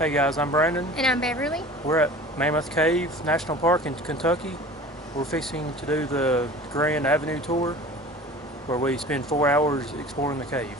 Hey guys, I'm Brandon. And I'm Beverly. We're at Mammoth Cave National Park in Kentucky. We're fixing to do the Grand Avenue tour where we spend 4 hours exploring the cave.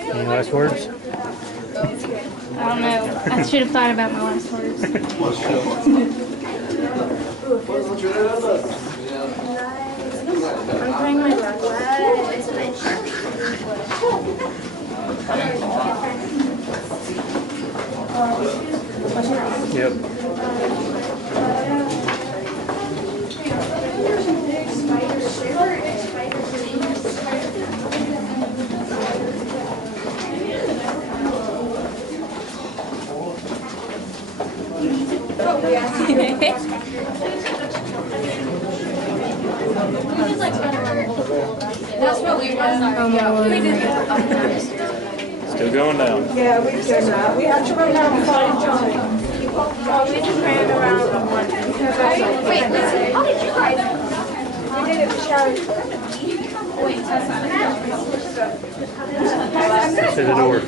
Any last words? I don't know. I should have thought about my last words. I'm trying my Yep. That's what we Still going down. Yeah, we've done that. We have to run down 5 times. Oh, we just ran around one. Wait, listen. How did you guys? We did it with Sharon. To the door.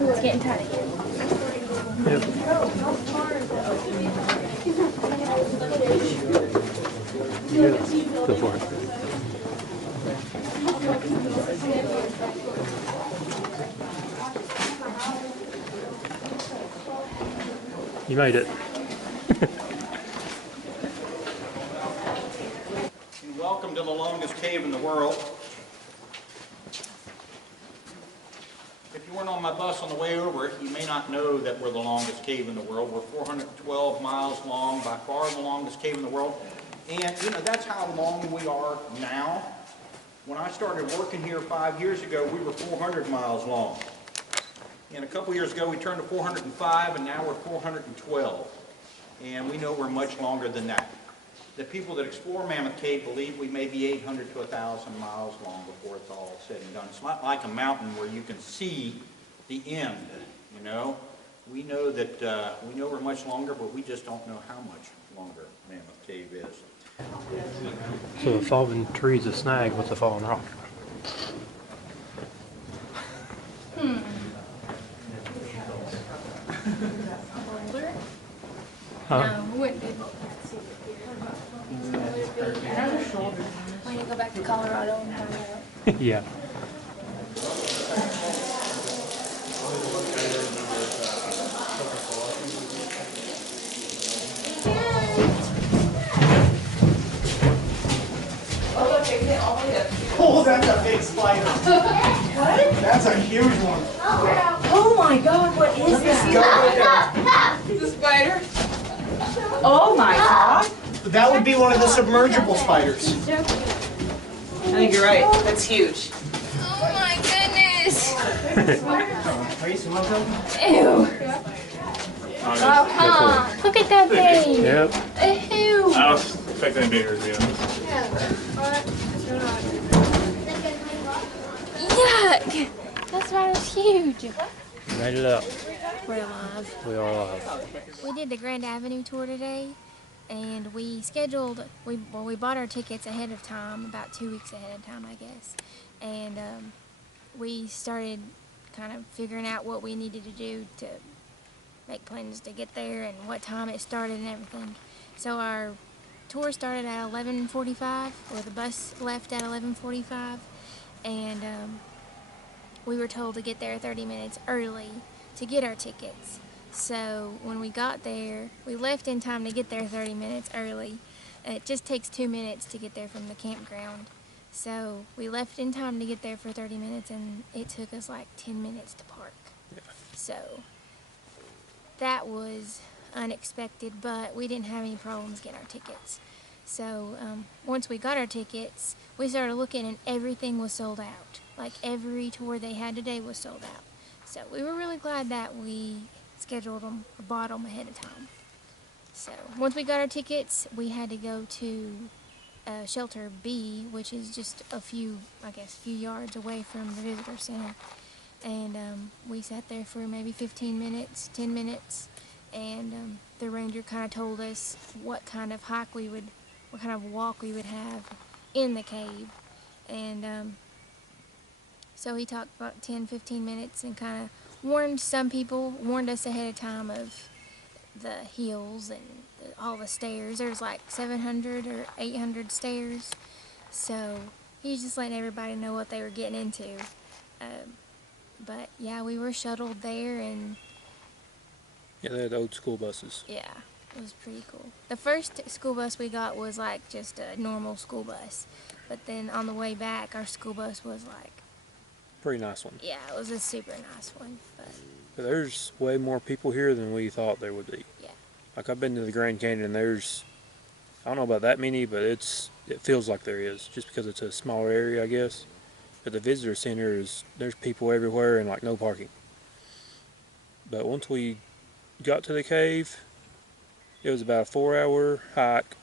It's getting tight. Yep. Yeah, go for it. You made it. Welcome to the longest cave in the world. If you weren't on my bus on the way over, you may not know that we're the longest cave in the world. We're 412 miles long, by far the longest cave in the world. And, you know, that's how long we are now. When I started working here 5 years ago, we were 400 miles long. And a couple years ago, we turned to 405, and now we're 412. And we know we're much longer than that. The people that explore Mammoth Cave believe we may be 800 to 1,000 miles long before it's all said and done. It's not like a mountain where you can see the end, you know. We know that we know we're much longer, but we just don't know how much longer Mammoth Cave is. So the fallen tree is a snag with the fallen rock. Huh? No, we wouldn't be able to. When you go back to Colorado and find out. Yeah. Oh, that's a big spider. What? That's a huge one. Oh my God, what is that? Go right It's a spider. Oh my God. there. That would be one of the submergible spiders. I think you're right. That's huge. Oh my goodness. Trace, you want something? Ew. Oh, come on. Look at that thing. Yep. Ew. I was expecting it bigger, to be honest. Yuck. That spider's huge. Made it up. We're alive. We are alive. We did the Grand Avenue tour today, and we scheduled, we bought our tickets ahead of time, about 2 weeks ahead of time, I guess. And we started kind of figuring out what we needed to do to make plans to get there and what time it started and everything. So our tour started at 11:45, or the bus left at 11:45, and we were told to get there 30 minutes early to get our tickets. So when we got there, we left in time to get there 30 minutes early. It just takes 2 minutes to get there from the campground. So we left in time to get there for 30 minutes, and it took us like 10 minutes to park. Yeah. So that was unexpected, but we didn't have any problems getting our tickets. So once we got our tickets, we started looking, and everything was sold out. Like every tour they had today was sold out. So we were really glad that we scheduled them or bought them ahead of time. So once we got our tickets, we had to go to shelter B, which is just a few yards away from the visitor center. And we sat there for maybe 15 minutes, 10 minutes, and the ranger kind of told us what kind of walk we would have in the cave. And so he talked about 10, 15 minutes and kind of warned us ahead of time of the hills and all the stairs. There's like 700 or 800 stairs. So he was just letting everybody know what they were getting into. But yeah, we were shuttled there, and Yeah, they had old school buses. yeah, it was pretty cool. The first school bus we got was like just a normal school bus. But then on the way back, our school bus was like, Pretty nice one. yeah, it was a super nice one. But there's way more people here than we thought there would be. Yeah. Like, I've been to the Grand Canyon, and there's, I don't know about that many, but it feels like there is, just because it's a smaller area, I guess. But the visitor center there's people everywhere and like no parking. But once we got to the cave, it was about a 4-hour hike.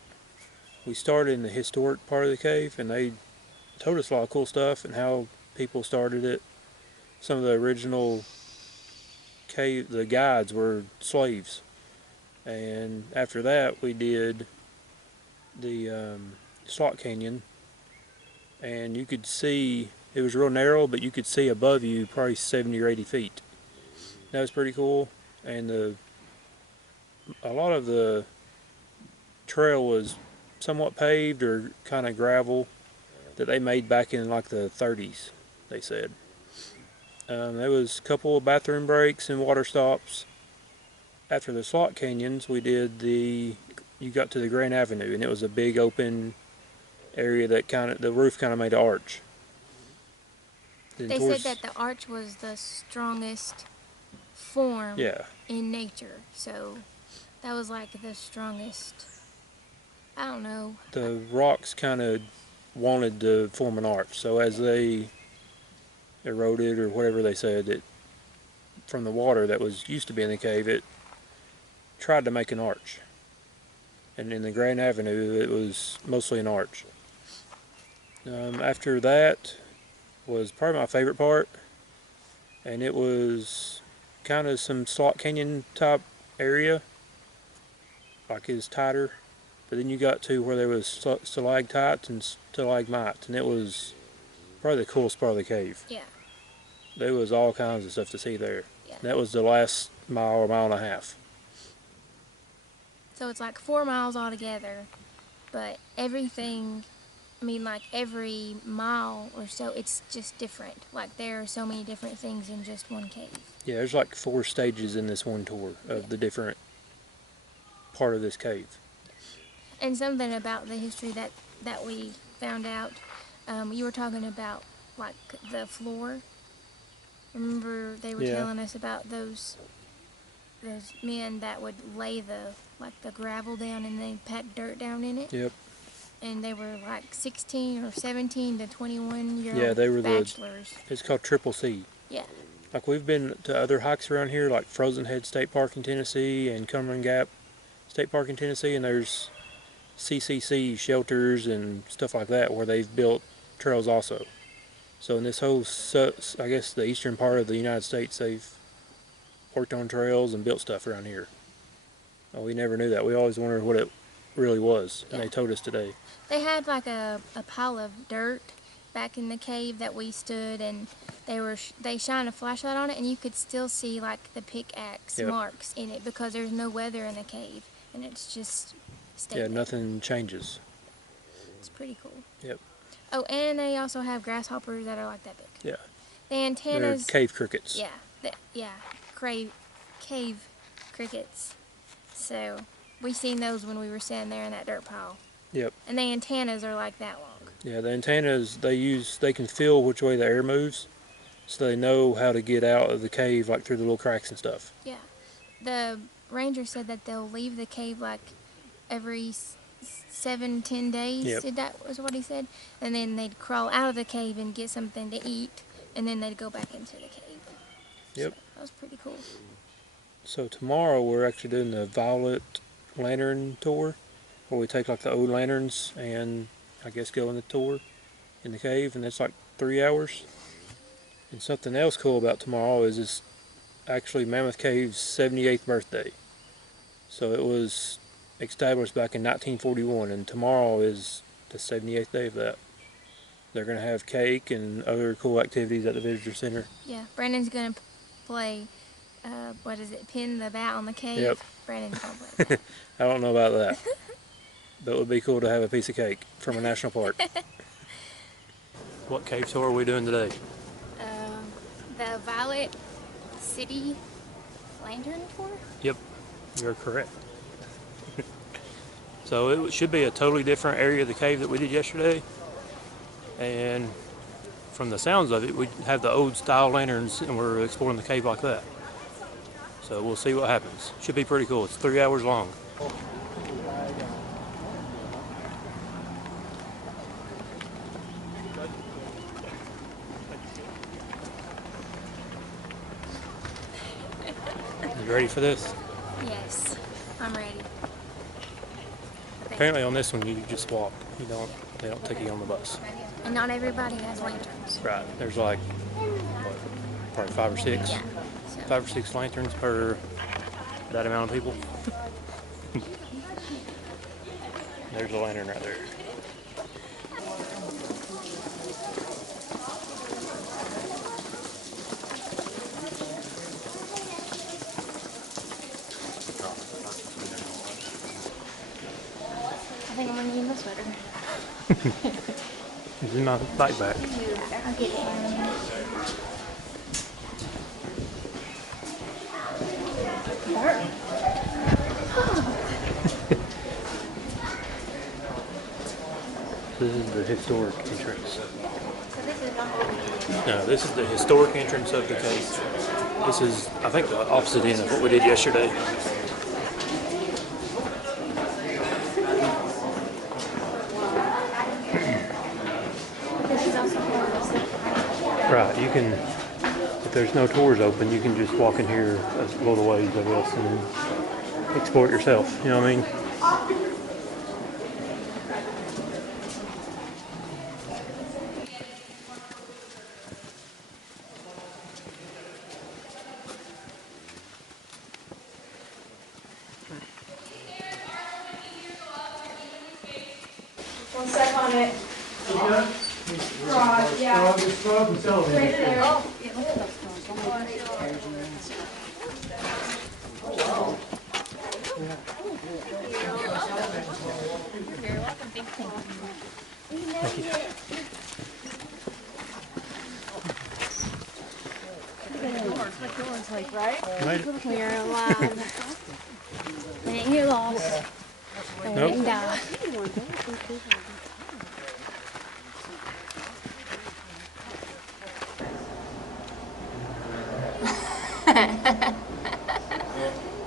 We started in the historic part of the cave, and they told us a lot of cool stuff and how people started it. Some of the original the guides were slaves. And after that, we did the slot canyon, and you could see, it was real narrow, but you could see above you probably 70 or 80 feet. That was pretty cool. And a lot of the trail was somewhat paved or kind of gravel that they made back in like the 30s, they said. There was a couple of bathroom breaks and water stops. After the slot canyons, you got to the Grand Avenue, and it was a big open area that the roof kind of made an arch. They said that the arch was the strongest form in nature. So that was like the strongest, I don't know. The rocks kind of wanted to form an arch. So as they eroded, or whatever they said, from the water that used to be in the cave, it tried to make an arch. And in the Grand Avenue, it was mostly an arch. After that was probably my favorite part, and it was kind of some slot canyon type area, like it's tighter. But then you got to where there was stalactites and stalagmites, and it was probably the coolest part of the cave. Yeah. There was all kinds of stuff to see there. Yeah. That was the last mile or mile and a half. So it's like 4 miles altogether, but everything, like every mile or so, it's just different. Like there are so many different things in just one cave. Yeah, there's like 4 stages in this one tour of the different part of this cave. And something about the history that we found out, you were talking about like the floor. Remember they were telling us about those men that would lay the gravel down and they pack dirt down in it? Yep. And they were like 16 or 17 to 21-year-old Yeah, they were bachelors. It's called Triple C. Yeah. Like we've been to other hikes around here, like Frozen Head State Park in Tennessee and Cumberland Gap State Park in Tennessee, and there's CCC shelters and stuff like that where they've built trails also. So in this whole, I guess the eastern part of the United States, they've worked on trails and built stuff around here. Oh, we never knew that. We always wondered what it really was, and they told us today. They had like a pile of dirt back in the cave that we stood, and they shined a flashlight on it, and you could still see like the pickaxe marks in it because there's no weather in the cave, and it's just stayed there. Nothing changes. It's pretty cool. Yep. Oh, and they also have grasshoppers that are like that big. Yeah. The antennas. They're cave crickets. Yeah. Cave crickets. So we seen those when we were standing there in that dirt pile. Yep. And the antennas are like that long. Yeah, the antennas they can feel which way the air moves, so they know how to get out of the cave, like through the little cracks and stuff. Yeah. The ranger said that they'll leave the cave like every 7-10 days. Yep. That was what he said. And then they'd crawl out of the cave and get something to eat, and then they'd go back into the cave. Yep. So that was pretty cool. So tomorrow we're actually doing the Violet Lantern tour, where we take like the old lanterns and I guess, go on the tour in the cave, and it's like 3 hours. And something else cool about tomorrow is it's actually Mammoth Cave's 78th birthday. So it was established back in 1941, and tomorrow is the 78th day of that. They're going to have cake and other cool activities at the visitor center. Yeah, Brandon's gonna play. What is it? Pin the bat on the cave. Yep. Brandon's gonna play that. I don't know about that, but it would be cool to have a piece of cake from a national park. What cave tour are we doing today? The Violet City Lantern Tour. Yep, you're correct. So it should be a totally different area of the cave that we did yesterday. And from the sounds of it, we have the old style lanterns and we're exploring the cave like that. So we'll see what happens. Should be pretty cool. It's 3 hours long. You ready for this? Yes, I'm ready. Apparently on this one you just walk. They don't take you on the bus. And not everybody has lanterns. Right. There's like what, probably 5 or 6. Yeah. So 5 or 6 lanterns per that amount of people. There's a lantern right there. I think I'm gonna need my sweater. It's in my backpack. I'll get it. This is the historic entrance. So this is not what we did. No, this is the historic entrance of the cave. This is, I think, the opposite end of what we did yesterday. This is also part of the Right, you can, if there's no tours open, you can just walk in here a little ways, I guess, and explore it yourself. You know what I mean? One sec on it. Right, yeah. Right there. Thank you. Made it. We are alive. We ain't get lost. We Nope. didn't die.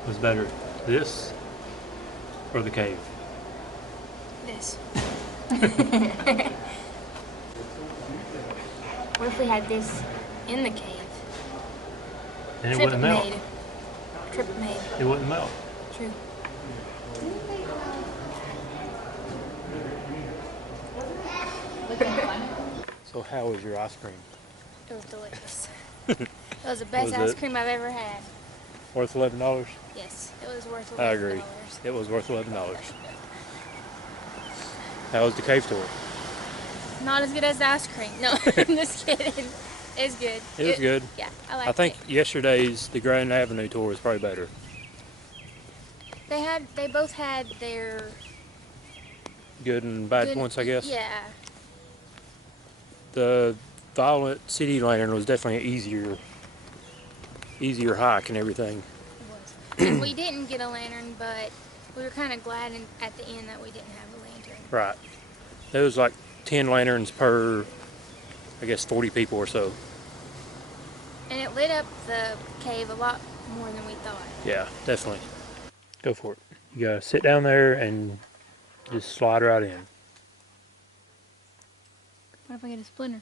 What's better, this or the cave? This. What if we had this in the cave? And it Trip wouldn't melt. made. Trip made. It wouldn't melt. True. So how was your ice cream? It was delicious. It was the best Was ice it? cream I've ever had. Worth $11? Yes, it was worth $11. I agree. It was worth $11. How was the cave tour? Not as good as the ice cream. No, I'm just kidding. It's good. It was good. Yeah, I liked I think it. yesterday's the Grand Avenue tour was probably better. They both had their Good and bad good- points, I guess. Yeah. The Violet City Lantern was definitely an easier hike and everything. It was. We didn't get a lantern, but we were kind of glad at the end that we didn't have a lantern. Right. There was like 10 lanterns per, I guess, 40 people or so. And it lit up the cave a lot more than we thought. Yeah, definitely. Go for it. You gotta sit down there and just slide right in. What if I get a splinter?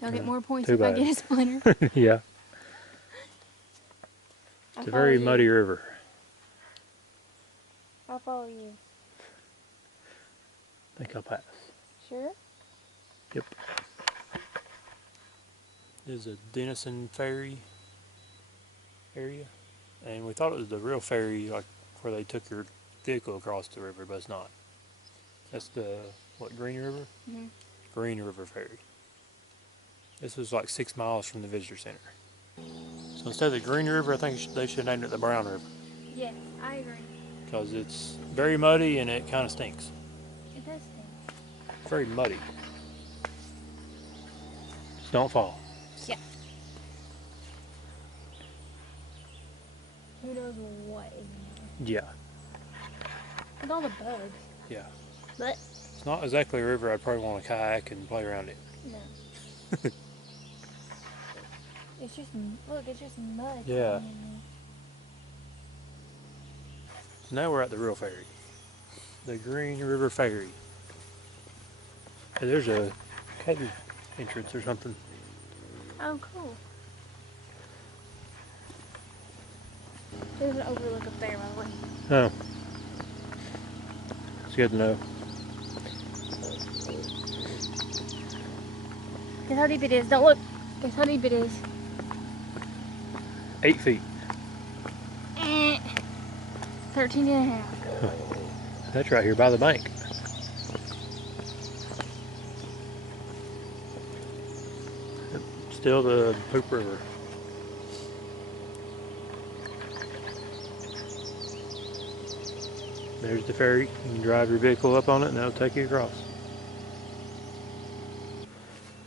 Do I get Yeah, more points too if I bad. get a splinter? Yeah. It's a very muddy river. I'll follow you. I think I'll pass. Sure. Yep. There's a Denison ferry area, and we thought it was the real ferry, like where they took your vehicle across the river, but it's not. That's the Green River? Mhm. Green River Ferry. This was like 6 miles from the visitor center. So instead of the Green River, I think they should have named it the Brown River, Yes, I agree. because it's very muddy and it kind of stinks. It does stink. Very muddy. Just don't fall. Yeah. Who knows what is in there? Yeah, With all the bugs. yeah. But It's not exactly a river I'd probably want to kayak and play around in. no. It's just look. It's just mud. Yeah. coming in So now we're at the real ferry. The Green River Ferry. Hey, there's a cave entrance or something. there. Oh, cool. There's an overlook up there, by the way. Oh. It's good to know. Guess how deep it is. Don't look. Guess how deep it is. 8 feet. 13 and a half. That's right here by the bank. Still the Poop River. There's the ferry. You can drive your vehicle up on it and it'll take you across.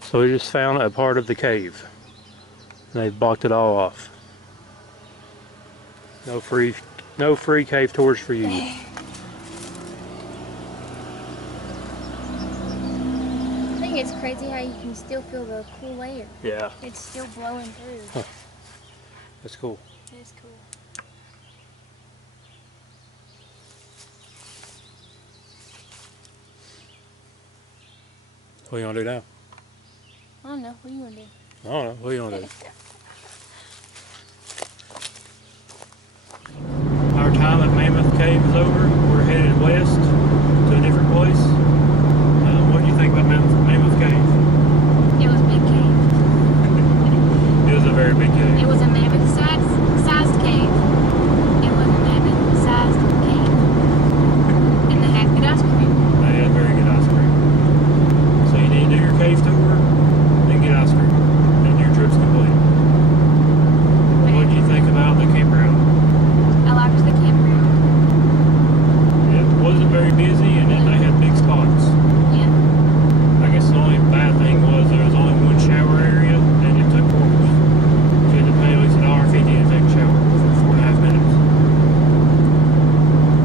So we just found a part of the cave. And they've blocked it all off. No free cave tours for you. I think it's crazy how you can still feel the cool air. Yeah, It's still blowing through. that's cool. It is cool. What do you want to do now? I don't know. What do you want to do? I don't know. What do you want to do? Our time at Mammoth Cave is over. We're headed west to a different place. What do you think about Mammoth Cave? It was a big cave. It was a very big cave. It was a mammoth-sized cave. It was a mammoth-sized cave. And they had good ice cream. They had very good ice cream. So you need to do your cave tour, then get ice cream. Then your trip's complete. What do you think about the campground? I liked the campground. It wasn't very busy, and then they had big spots. Yeah. I guess the only bad thing was there was only one shower area, and it took quarters. So you had to pay at least $1.50 to take a shower for 4.5 minutes.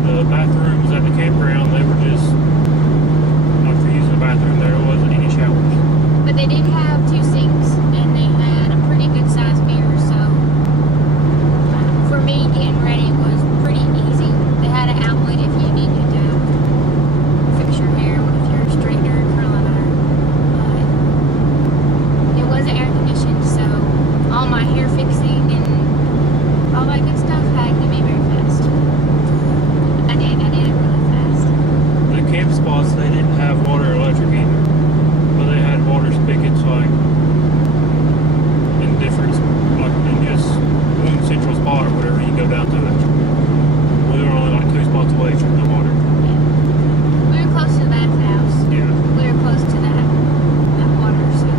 The bathrooms at the campground, they were just, like for using the bathroom, there wasn't any showers. But they did have 2 sinks, and they had a pretty good sized mirror, so for me, getting ready was pretty easy. They had an outlet if you needed to fix your hair, if you're a straightener or curling iron. But it wasn't air conditioned, so all my hair fixing and all that good stuff had to be very fast. I did it really fast. The camp spots, they didn't have water or electric either. But they had water spigots, like, in different, like, in just one central spot or whatever, you can go down to it. We were only like 2 spots away from the water. We were close to the bathhouse. Yeah. We were close to that water, so you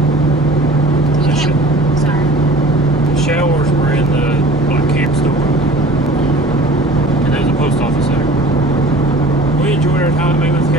The can't. Sorry. The showers were in the, like, camp store. And there's a post office there. We enjoyed our time at Mammoth